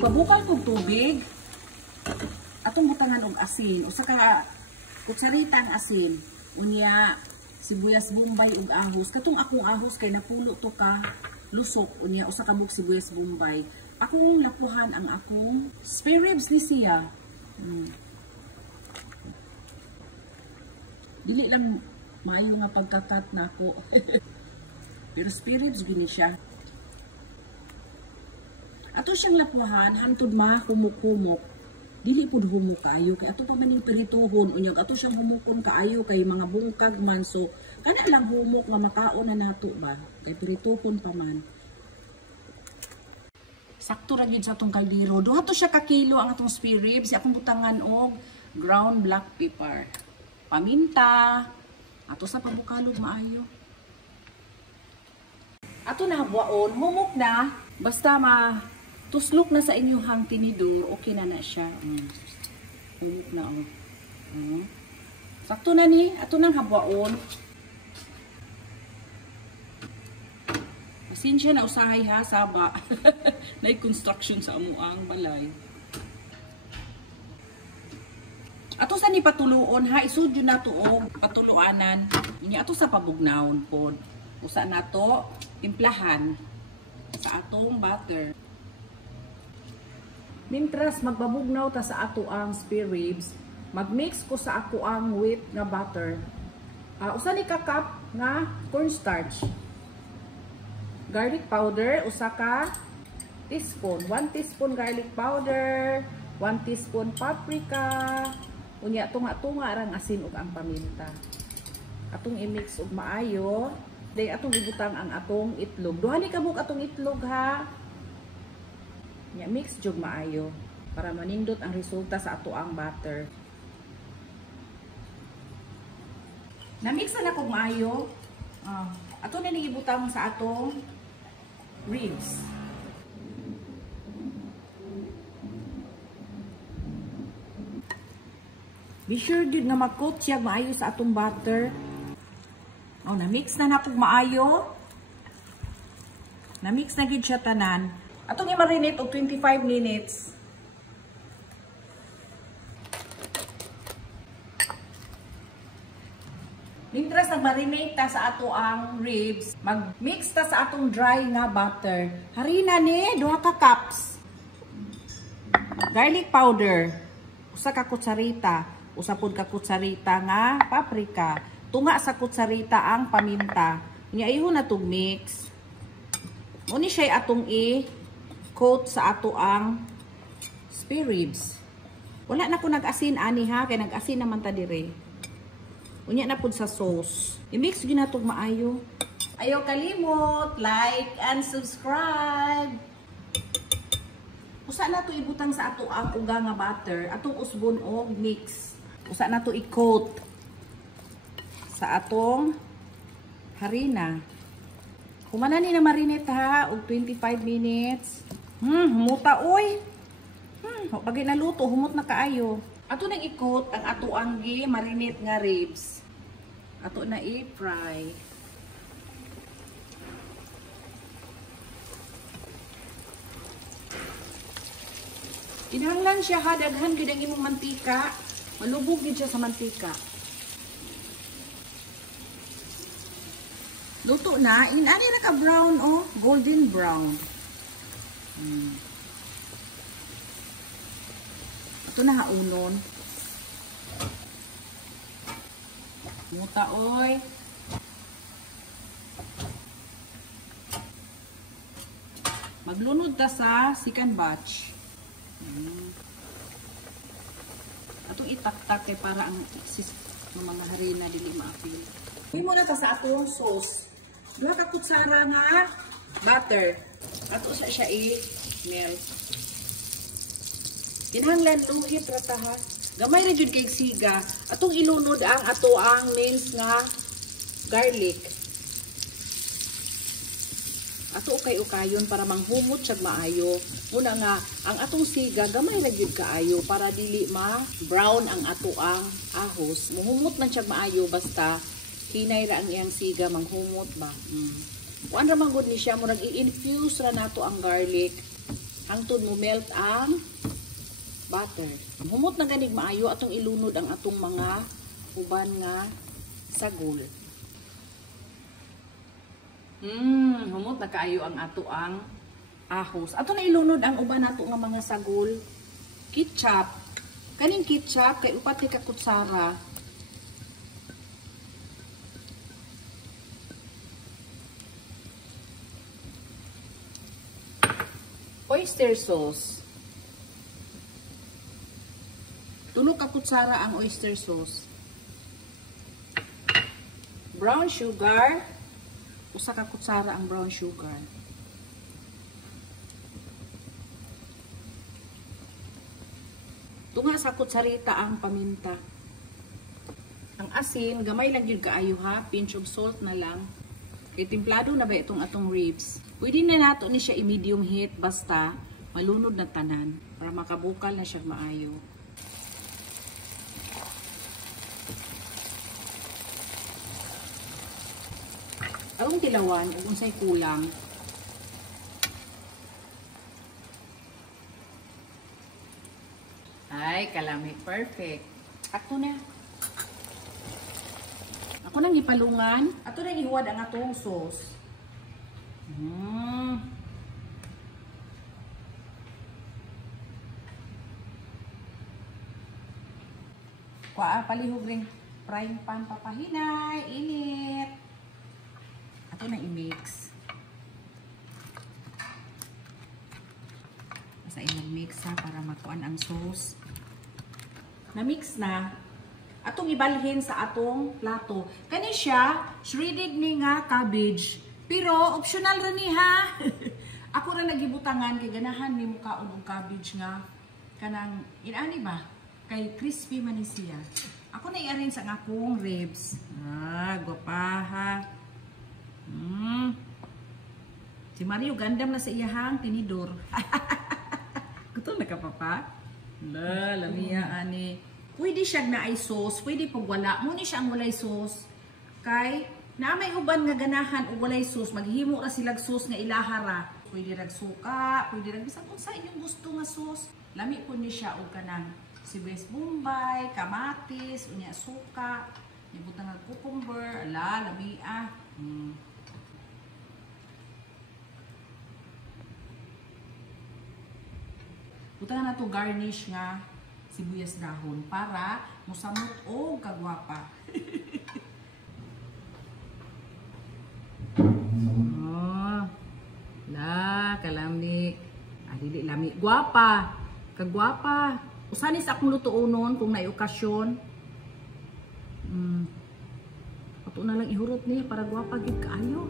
Magpabukal kong tubig. Atong butangan og asin. Usa ka kutsarita ang asin. Unya sibuyas bombay ug ahos. Katong akong ahos kay napulo to ka lusok. Unya usa ka buk sibuyas bombay. Akong lapuhan ang akong spare ribs ni siya. Dili lang maayo nga pagkakat na ako. Pero spare ribs gini siya. Ato siyang lapuhan hantod humuk-humok. Dili pud humok kaayo kay ato pa maning pirituhon unyag ato siyang humukon kaayo kay mga bungkag man, so kana lang humok nga makaon na nato ba kay pirituhon pa man. Sakto ra gyud sa atong kaldero. Duha to siya ka kilo ang atong spare ribs. Akong butangan og ground black pepper, paminta, ato sa pabukalog maayo. Ato na buwaon, humok na, basta tuslok na sa inyong tinidor, okay na siya. Humok na sakto na ni, ato nang habwaon. Pasensya na usahay ha, saba. Nay construction sa amuang balay. Ato sa ni patuluon ha, isudyo na to og patuluanan. Inya ato sa pabugnaon pod. Usa na to timplahan sa atong butter. Mintras magbabugnaw ta sa ato ang spare ribs, magmix ko sa ako ang wheat nga butter. Usa ni ka cup nga cornstarch. Garlic powder, usa ka teaspoon. 1 teaspoon garlic powder, 1 teaspoon paprika. Unya tunga-tunga rang asin ug ang paminta. Atong i-mix ug maayo. Day atong ibutang ang atong itlog. Duha ni kabuk atong itlog ha. Nya mix jud maayo para manindot ang resulta sa ato ang butter. Na-mix na ko maayo. Ato na ni ibutang sa atong ribs. Be sure jud nga mag-coat siya maayo sa atong butter. Na-mix na ko maayo. Na-mix na gid siya tanan. Atong i-marinate og 25 minutes. Mintras nag-marinate ta sa ato ang ribs, mag-mix ta sa atong dry nga butter. Harina ni 2 ka cups. Garlic powder, usa ka kutsarita, usa pud ka kutsarita nga paprika, tunga sa kutsarita ang paminta. Nya ihon na tog mix. Muni siya atong coat sa ato ang spare ribs. Wala na ko nag-asin ani ha, kay nag-asin naman ta dire. Unya na pud sa sauce. I-mix gyud natog maayo. Ayaw kalimot, like and subscribe. Usa na to ibutang sa ato ang uga nga butter, atong usbon og mix. Usa na to i-coat sa atong harina. Humana ni na marinate ha og 25 minutes. Humuta oy. Bagay na luto, humot na kaayo. Ato nang ikot ang ato ang marinate nga ribs. Ato na i-fry. Inhanglan siya ha, daghan gid ang imong mantika. Malubog gid siya sa mantika. Luto na, ani na ka brown golden brown. Ito na haunon. Muta oy. Maglunod ta sa second batch. Ato itaktak kay para ang mga harina dili maapil. Uy muna ta sa atong sauce. 2 ka kutsara nga butter. Ato sa siya i-melt. Kinahanglan luhit ra ta ha. Gamay ra jud kay siga. Atong ilunod ang ato ang minced nga garlic. Ato ukay-ukayon para manghumot siya maayo. Una nga ang atong siga gamay ra jud kaayo para dili ma-brown ang ato ang ahos. Muhumot man siya maayo basta hinay ra ang iyang siga manghumot ba. Kuan ra man gud ni siya murag i-infuse ra nato ang garlic. hangtod mo melt ang butter. Humot na ganig maayo atong ilunod ang atong mga uban nga sagol. Humot na kaayo ang ato ang ahos. Ato na ilunod ang uban nato nga mga sagol. Ketchup. Kaning ketchup kay upat ka kutsara. Oyster sauce. 2 ka kutsara ang oyster sauce. Brown sugar. 1 ka kutsara ang brown sugar. Tunga sa kutsarita ang paminta. Ang asin, gamay lang yun kaayo ha. Pinch of salt na lang. Kay timplado na ba itong atong ribs? Pwede na nato ni siya i-medium heat basta malunod na tanan para makabukal na siya maayo. Arong tilawan ug unsay kulang. Ay, kalami perfect. Ato na. Ako nang ipalungan. Ato nang ihuwad ang atong sauce. Palihog ring frying pan papahinay. Init. Ato nang i-mix. Basta i-mix ha para makuan ang sauce. Na-mix na. Atong ibalhin sa atong plato. Kani siya, shredded ni nga cabbage. Pero, optional rin ni ha. Ako rin nagibutangan, kay ganahan ni mukhaon og cabbage nga. Kanang, inani ba? Kay crispy man ni siya. Ako na i-arrange ang akong ribs. Gwapa ha. Si Mario, gandam na sa iyahang tinidor. Gutom na ka papa? Lamiya ani. Pwede siya na ay sauce, pwede pag wala. Muna siya ang walay sauce. Kay, na may uban nga ganahan o walay sauce, maghimo ra silag sauce nga ilahara. Pwede rag suka, pwede rag bisag kung sa inyong gusto nga sauce. Lami po ni siya o kanang sibuyas bombay, kamatis, unya suka, ibutang nga cucumber, lami ah. Butang na to garnish nga sibuyas dahon para musamot o kagwapa. Kalami. Dili lami. Gwapa. Kagwapa. Usanis akong lutuonon kung naay okasyon. Ato na lang ihurot ni para gwapa gid kaayo.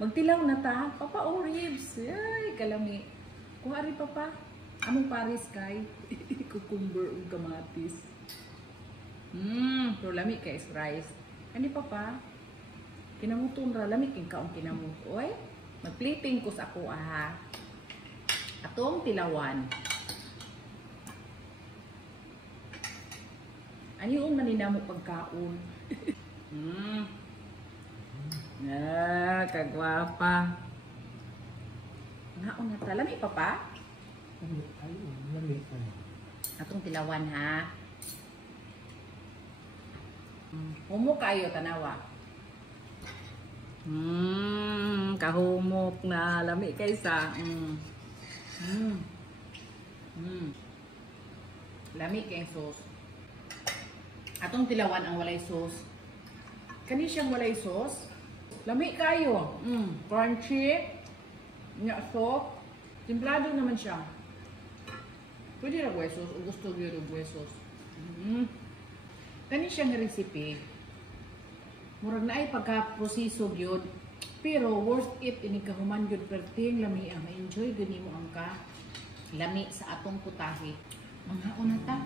Magtilaw na ta. Papa, oh ribs. Ay, kalami. Kung ari papa, among paris kay cucumber ug kamatis. Pero lami kay is rice. Ani papa, kinamuton ra lami king kaong kinamut. Oy, magplating ko sa ako ha. Atong tilawan. Ani yung maninamo pagkaon. Kagwapa. Naon na ta. Lami pa pa? Lami. Atong tilawan ha. Humok kayo tanawa. Kahumok na. Lami kaysa. Lami kay sauce. Atong tilawan ang walay sauce. Kani siyang walay sauce. Lami kayo. Crunchy. Nya soft. Timplado naman siya. Pwede na huesos o gusto nyo yung huesos. Kani siyang recipe. Murag na ay pagka-proseso yun. Pero worth it ini kahuman yun. Perting lami ang ma-enjoy gani mo ang ka lami sa atong putahe. Mga unata.